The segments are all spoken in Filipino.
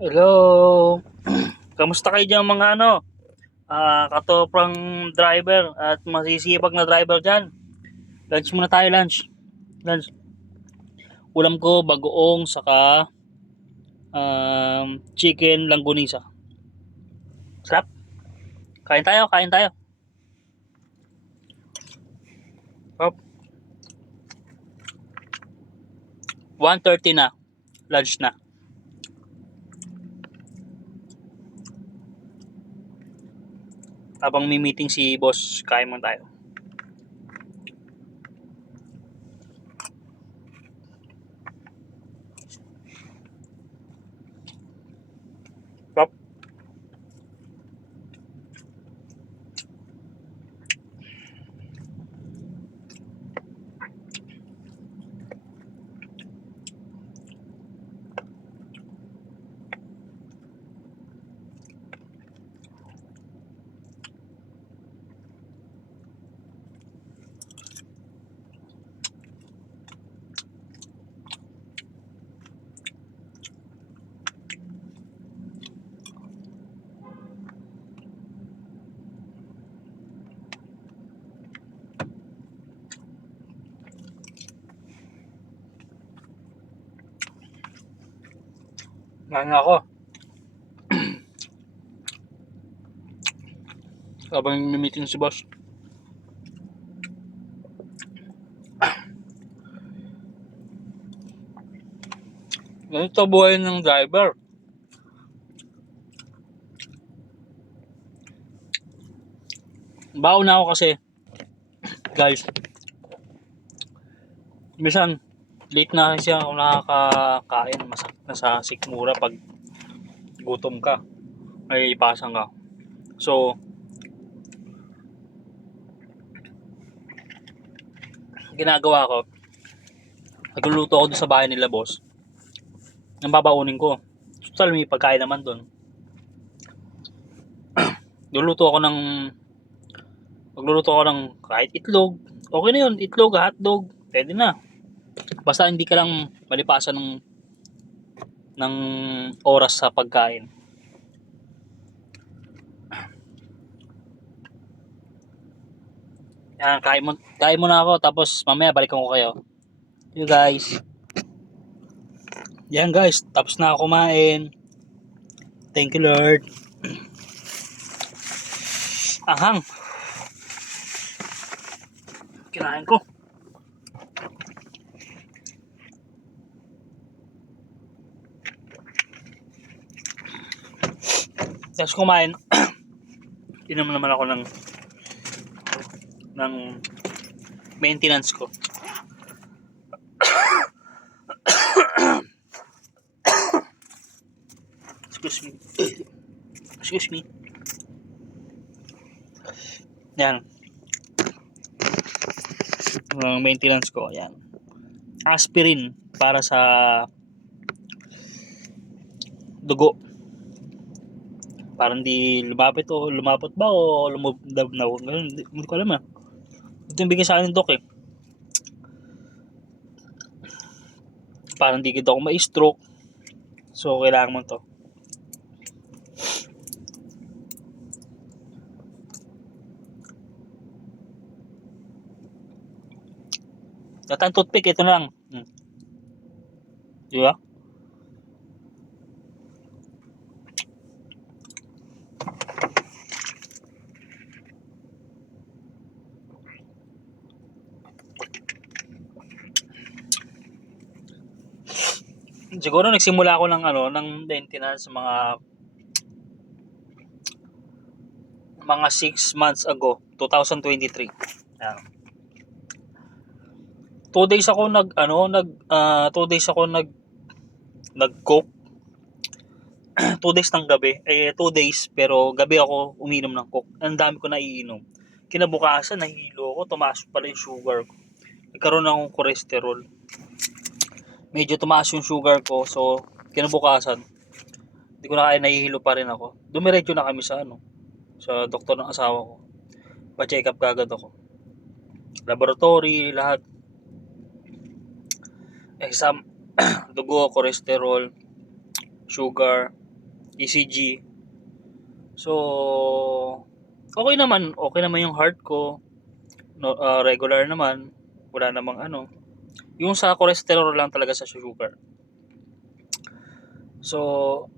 Hello! Kamusta kayo dyan mga katoprang driver at masisipag na driver dyan? Lunch muna tayo, lunch. Lunch. Ulam ko, bagoong, saka chicken langgunisa. Sarap. Kain tayo, kain tayo. Sarap. 1:30 na. Lunch na. Habang may meeting si boss, kain muna tayo. Sarap. Kain ako. Habang may meeting si boss. Ganito buhay ng driver. Baon na ako kasi, guys. Minsan, late na siya ako nakakakain. Masakit na sa sikmura pag gutom ka. Ay ipasang ka. So, ginagawa ko, nagluluto ako doon sa bahay nila boss. Ang babaunin ko. Total, may pagkain naman doon. Magluluto ako ng kahit itlog. Okay na yun, itlog, hotdog, pwede na. Basta hindi ka lang malipasan ng oras sa pagkain. Yan, kain mo na ako, tapos mamaya balikan ko kayo. You guys. Yan guys, tapos na ako kumain. Thank you Lord. Ahang. Kinain ko. Tapos kumain. Inom naman ako ng maintenance ko. Excuse me. Excuse me. Yan. Ang maintenance ko, yan. Aspirin para sa dugo. Para hindi lumapot ba o lumubdab na. Hindi ko alam ah. Ito yung bigay sa akin ng doc eh. Para hindi kita ako ma-stroke. So, kailangan mo to. Datang toothpick, ito na lang. Di ba? Siguro nagsimula ako ng maintenance mga 6 months ago, 2023. Yan. 2 days ako nag-coke. 2 days ng gabi. 2 days pero gabi ako uminom ng coke. Ang dami ko naiinom. Kinabukasan nahilo ako, tumaas pala yung sugar ko. Nagkaroon akong cholesterol. Medyo tumaas yung sugar ko, so kinabukasan hindi ko na kaya, nahihilo pa rin ako. Dumiretso na kami sa doktor ng asawa ko. Pa-check up kagad ako. Laboratory, lahat. Exam, dugo, cholesterol, sugar. ECG. So, okay naman yung heart ko. No, regular naman. Wala namang ano. Yung sa cholesterol lang talaga sa sugar. So,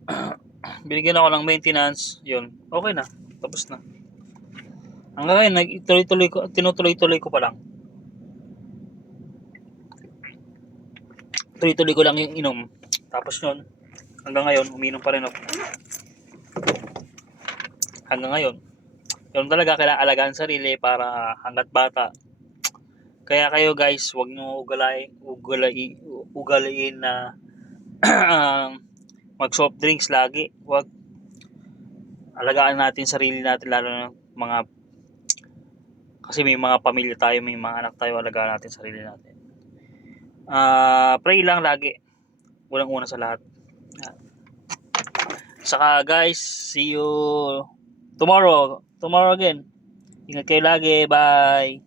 binigyan ako ng maintenance, yun. Okay na. Tapos na. Hanggang ngayon, tinutuloy-tuloy ko pa lang. Tuloy-tuloy ko lang yung inom. Tapos yun, hanggang ngayon, uminom pa rin ako. Hanggang ngayon. Yun talaga, kailangan alagaan sarili para hanggat bata. Kaya kayo guys, huwag nyo ugalain na mag soft drinks lagi. Huwag. Alagaan natin sarili natin, lalo na mga, kasi may mga pamilya tayo, may mga anak tayo, alagaan natin sarili natin. Pray lang lagi. Unang-una sa lahat. Saka guys, see you tomorrow. Tomorrow again. Ingat kayo lagi. Bye.